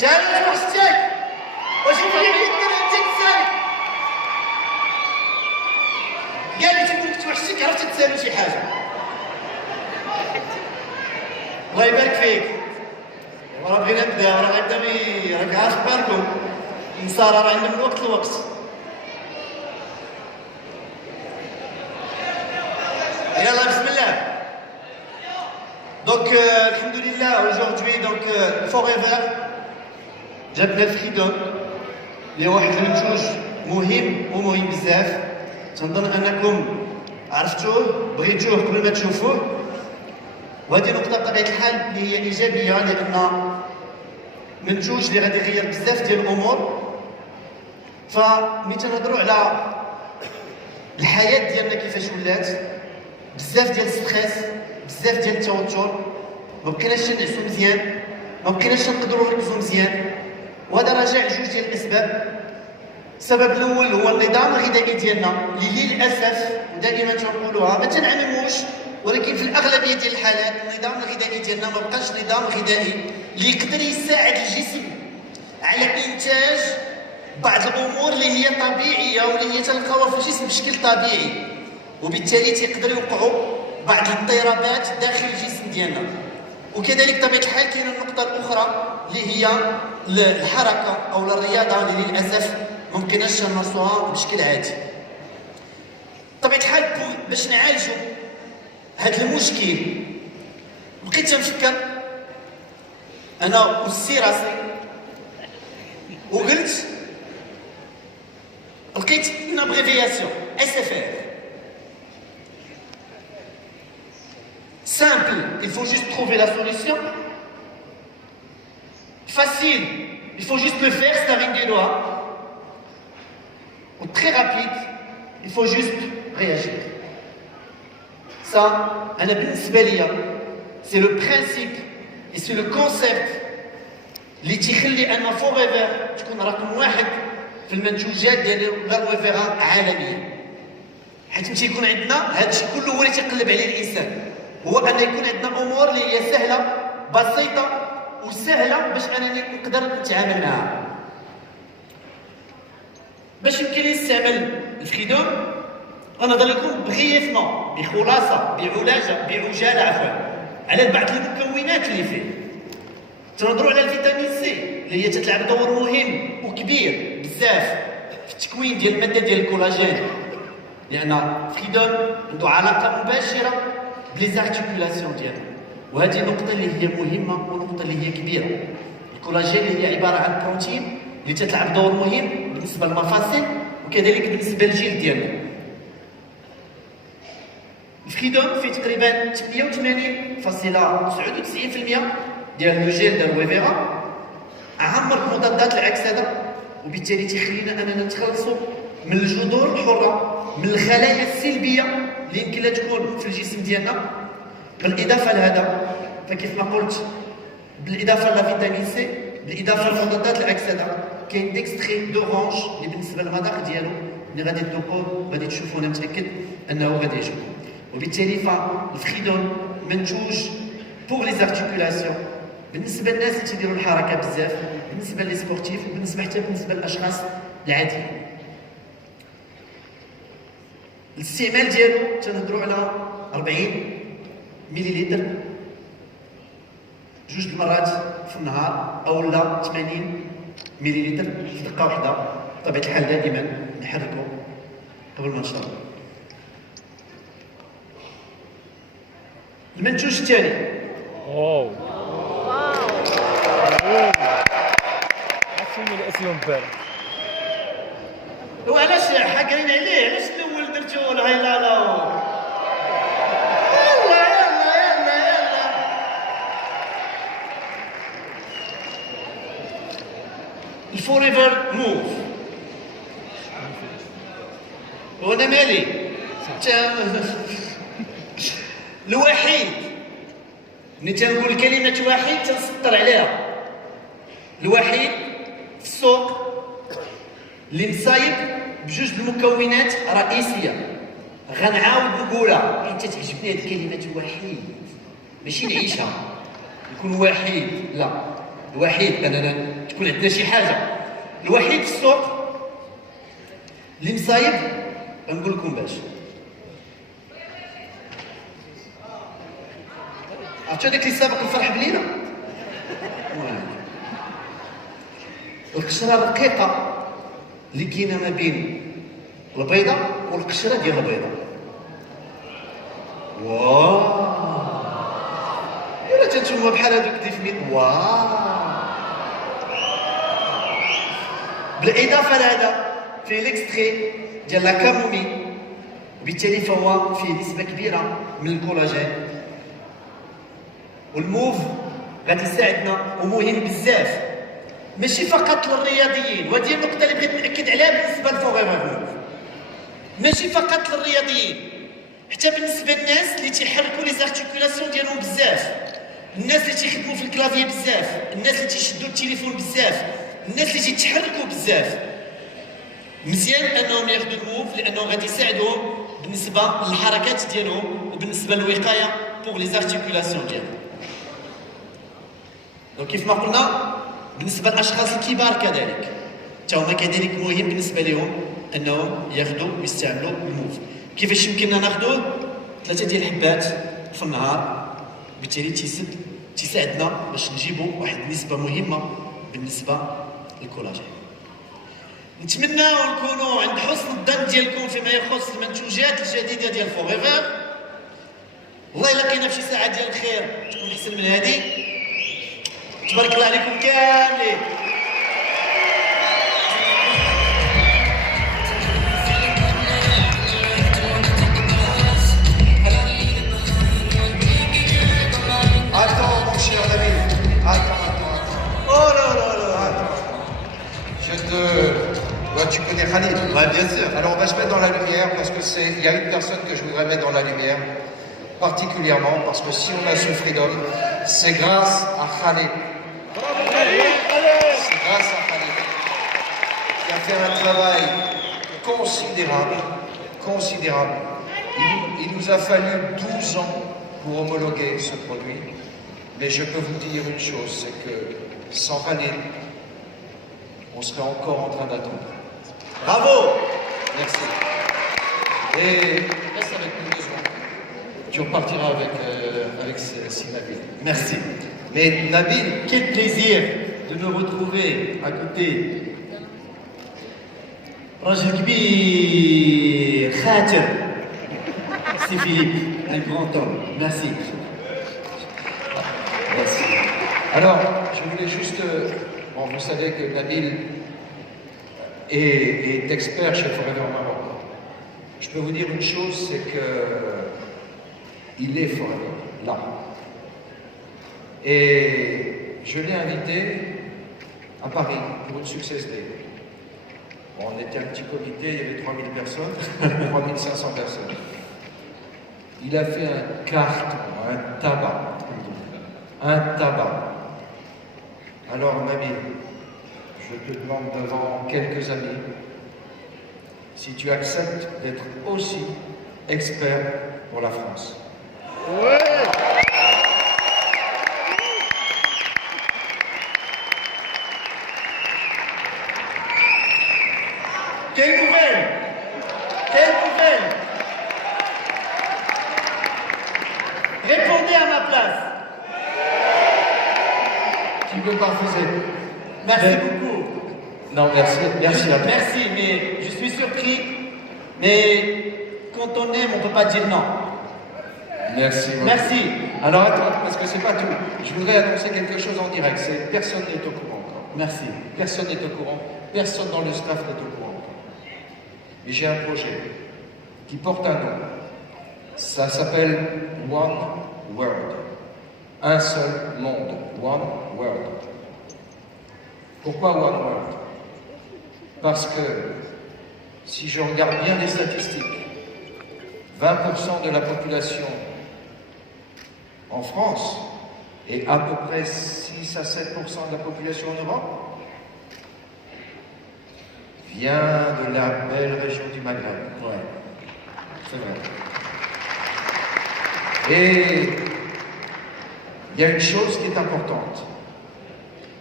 جالس وحشتك واش يمكن انت تسالي؟ قال لي تقول لك وحشتك عرفت تسالي شي حاجه. الله يبارك فيك. راه بغينا نبدا راك عارف بالكم النصارى راه عندهم الوقت يلا بسم الله. دونك الحمد لله aujourd'hui donc forever جابنا الفريدوم اللي هو واحد المنتوج مهم ومهم بزاف. تنظن انكم عرفتوه بغيتوه قبل ما تشوفوه، وهذه نقطه بطبيعه الحال اللي هي ايجابيه لان منتوج اللي غادي يغير بزاف ديال الامور. فملي تنهضروا على الحياه ديالنا كيفاش ولات بزاف ديال الستريس، بزاف ديال التوتر، ما بقيناش نعسو مزيان، ما بقيناش نقدروا نركزوا مزيان، وهذا راجع لجوج ديال الاسباب. السبب الاول هو النظام الغذائي ديالنا اللي للاسف دائما تنقولوها ما تنعمموش، ولكن في الاغلبيه ديال الحالات النظام الغذائي ديالنا ما بقاش نظام غذائي اللي يقدر يساعد الجسم على انتاج بعض الامور اللي هي طبيعيه واللي هي تلقاوها في الجسم بشكل طبيعي، وبالتالي تيقدر يوقعوا بعض الاضطرابات داخل الجسم ديالنا. وكذلك بطبيعه الحال كاينه النقطه الاخرى اللي هي الحركه او الرياضه اللي للاسف ما بقيناش نمارسوها بشكل عادي. بطبيعه الحال باش نعالجوا هذا المشكل بقيت تنفكر انا وسي راسي وقلت لقيت une abréviation SFR. Simple, il faut juste trouver la solution. Facile, il faut juste le faire, c'est avec des doigts. Ou très rapide, il faut juste réagir. Ça, c'est le principe et c'est le concept اللي تيخلي ان فوريفر تكون رقم واحد في المنتوجات ديال الويفيرا عالميا. حيت ملي تيكون عندنا هذا الشيء كله هو اللي تيقلب عليه الانسان، هو ان يكون عندنا امور اللي هي سهله بسيطه وسهله باش انني نقدر نتعامل معها. باش يمكن يستعمل الفريدوم غنهضر لكم بغيفمون بخلاصه بعجاله على بعض المكونات اللي فيه. تنهضروا على الفيتامين سي اللي هي تتلعب دور مهم وكبير بزاف في التكوين ديال الماده ديال الكولاجين، لان فريدوم عنده علاقه مباشره بليزارتيكولاسيون ديالنا، وهذه نقطه اللي هي مهمه ونقطه اللي هي كبيره. الكولاجين اللي هي عباره عن بروتين اللي تتلعب دور مهم بالنسبه للمفاصل وكذلك بالنسبه للجلد ديالنا. الفريدوم فيه تقريبا 88.99% ديال لو جيل ديال الويفيرا عمر بمضادات الاكسده، وبالتالي تيخلينا اننا نتخلصوا من الجذور الحره، من الخلايا السلبيه اللي يمكن لها تكون في الجسم ديالنا. بالاضافه لهذا فكيف ما قلت بالاضافه لفيتامين سي، بالاضافه لمضادات الاكسده كاين ديكستري دورانج اللي بالنسبه للمذاق ديالو اللي غادي تذوقوه غادي تشوفوا انا متاكد انه غادي يعجبكم. وبالتالي فالفريدوم منتوج بور لي زارتيكولاسيون بالنسبه للناس اللي تيديروا الحركه بزاف، بالنسبه لي سبورتيف، وبالنسبه حتى بالنسبه للاشخاص العاديين. الاستعمال ديالو تنهضروا على 40 مليلتر جوج المرات في النهار، او لا 80 مليلتر في دقه واحده. بطبيعه الحال دائما نحركوا قبل ما نشرب. المنتوج الثاني الاسلوب بان وعلاش حاكرين عليه؟ علاش الاول درتو لا لا لا يلا الفوريفر موف. وانا مالي الوحيد ملي تنقول كلمه وحيد تنسطر عليها. الوحيد في السوق اللي مصايب بجوج المكونات رئيسيه. غنعاود نقولها حيت تعجبني هذه كلمه وحيد، ماشي نعيشها نكون وحيد، لا الوحيد اننا تكون عندنا شي حاجه الوحيد في السوق اللي مصايب غنقول لكم باش عرفتوا هذاك اللي سابق الفرح بليله القشره الرقيقه اللي كاينه ما بين البيضه والقشره ديال البيضه واو الا تنتوما بحال هذوك ديفني واو بالاضافه لهذا فيه ليكستري ديال لا كامومي وبالتالي فهو فيه نسبه كبيره من الكولاجين والموف غادي يساعدنا ومهم بزاف ماشي فقط للرياضيين وهذه النقطه اللي بغيت ناكد عليها بالنسبه للفوغيفر موف ماشي فقط للرياضيين حتى بالنسبه للناس اللي تيحركوا لي زارتيكولاسيون ديالهم بزاف الناس اللي تيخدموا في الكلافي بزاف الناس اللي تيشدوا التليفون بزاف الناس اللي تيتحركوا بزاف مزيان انهم ياخذوا الموف لانه غادي يساعدهم بالنسبه للحركات ديالهم وبالنسبه للوقايه بوغ لي زارتيكولاسيون ديالهم دونك كيف ما قلنا بالنسبه للاشخاص الكبار كذلك حتى هما كذلك مهم بالنسبه لهم انهم ياخذوا ويستعملوا الموف كيفاش يمكننا ناخذوه 3 ديال الحبات في النهار بالتالي تيساعدنا باش نجيبوا واحد النسبه مهمه بالنسبه للكولاجين نتمناو نكونوا عند حسن الظن ديالكم فيما يخص المنتوجات الجديده ديال فوغيفر والله الا كاينه في شي ساعه ديال الخير تكون احسن من هذه تبارك الله عليكم كاملين Attends, mon cher David. Attends. Oh là là là. Attends. Ouais, tu connais Khalid. Ouais, bien sûr. Alors, on va se mettre dans la lumière parce que il y a une personne que je voudrais mettre dans la lumière, particulièrement parce que si on a ce freedom, c'est grâce à Khalid. C'est grâce à Khalid qui a fait un travail considérable. Il nous a fallu 12 ans pour homologuer ce produit. Mais je peux vous dire une chose, c'est que sans Khalid, on serait encore en train d'attendre. Bravo. Merci. Et reste avec nous 2 secondes. Tu repartiras avec Nabil. Merci. Mais Nabil, Quel plaisir de me retrouver à côté راجل كبير خاتم سي فيليب un grand homme. Merci. merci. Alors, je voulais juste... Bon, vous savez que Nabil est expert chez Forever Maroc. Je peux vous dire une chose, c'est que il est Forever, là. Et je l'ai invité à Paris pour une Success Day. Bon, on était un petit comité, il y avait 3000 personnes, 3500 personnes. Il a fait un carton, un tabac. Alors, Nabil, je te demande devant quelques amis si tu acceptes d'être aussi expert pour la France. Quelle nouvelle! Quelle nouvelle! Répondez à ma place. Qui veut parfuser? Merci beaucoup. Non, merci à toi. Merci, mais je suis surpris. Mais quand on aime, on ne peut pas dire non. Merci. beaucoup. Merci. Alors attends, parce que c'est pas tout. Je voudrais annoncer quelque chose en direct. Personne n'est au courant encore. Merci. Personne n'est au courant. Personne dans le staff n'est au courant encore. Mais j'ai un projet qui porte un nom. Ça s'appelle One World. Un seul monde. One World. Pourquoi One World? Parce que si je regarde bien les statistiques, 20% de la population en France et à peu près 6 à 7% de la population en Europe vient de la belle région du Maghreb. Ouais, c'est vrai. Et il y a une chose qui est importante.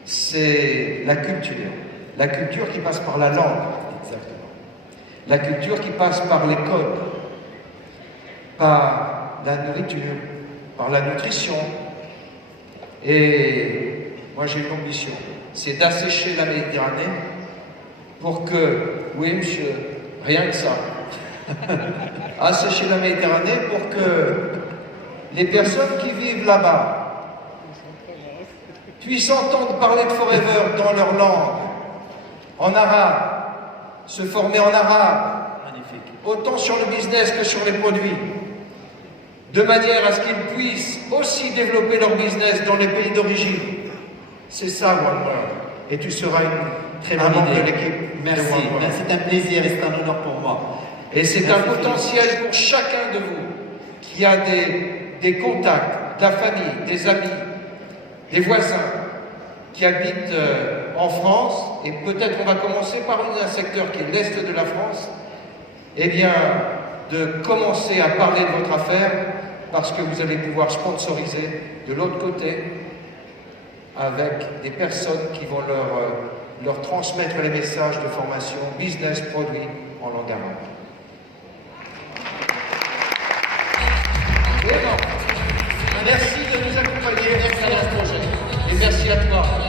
c'est la culture. La culture qui passe par la langue, exactement. La culture qui passe par les codes, par la nourriture, par la nutrition. Et moi j'ai une ambition, c'est d'assécher la Méditerranée pour que, oui monsieur, rien que ça, assécher la Méditerranée pour que les personnes qui vivent là-bas puissent entendre parler de Forever dans leur langue, en arabe, se former en arabe, Magnifique. autant sur le business que sur les produits, de manière à ce qu'ils puissent aussi développer leur business dans les pays d'origine. C'est ça, One World. Et tu seras une très bonne membre de l'équipe. Merci. de One World. C'est un plaisir et c'est un honneur pour moi. Et c'est un potentiel pour chacun de vous qui a des contacts, de la famille, des amis, des voisins qui habitent en France, et peut-être on va commencer par un secteur qui est l'Est de la France, eh bien, de commencer à parler de votre affaire parce que vous allez pouvoir sponsoriser de l'autre côté avec des personnes qui vont leur transmettre les messages de formation, business, produits en langue arabe. Vraiment, merci de nous accompagner. Merci à la prochaine. Et merci à toi.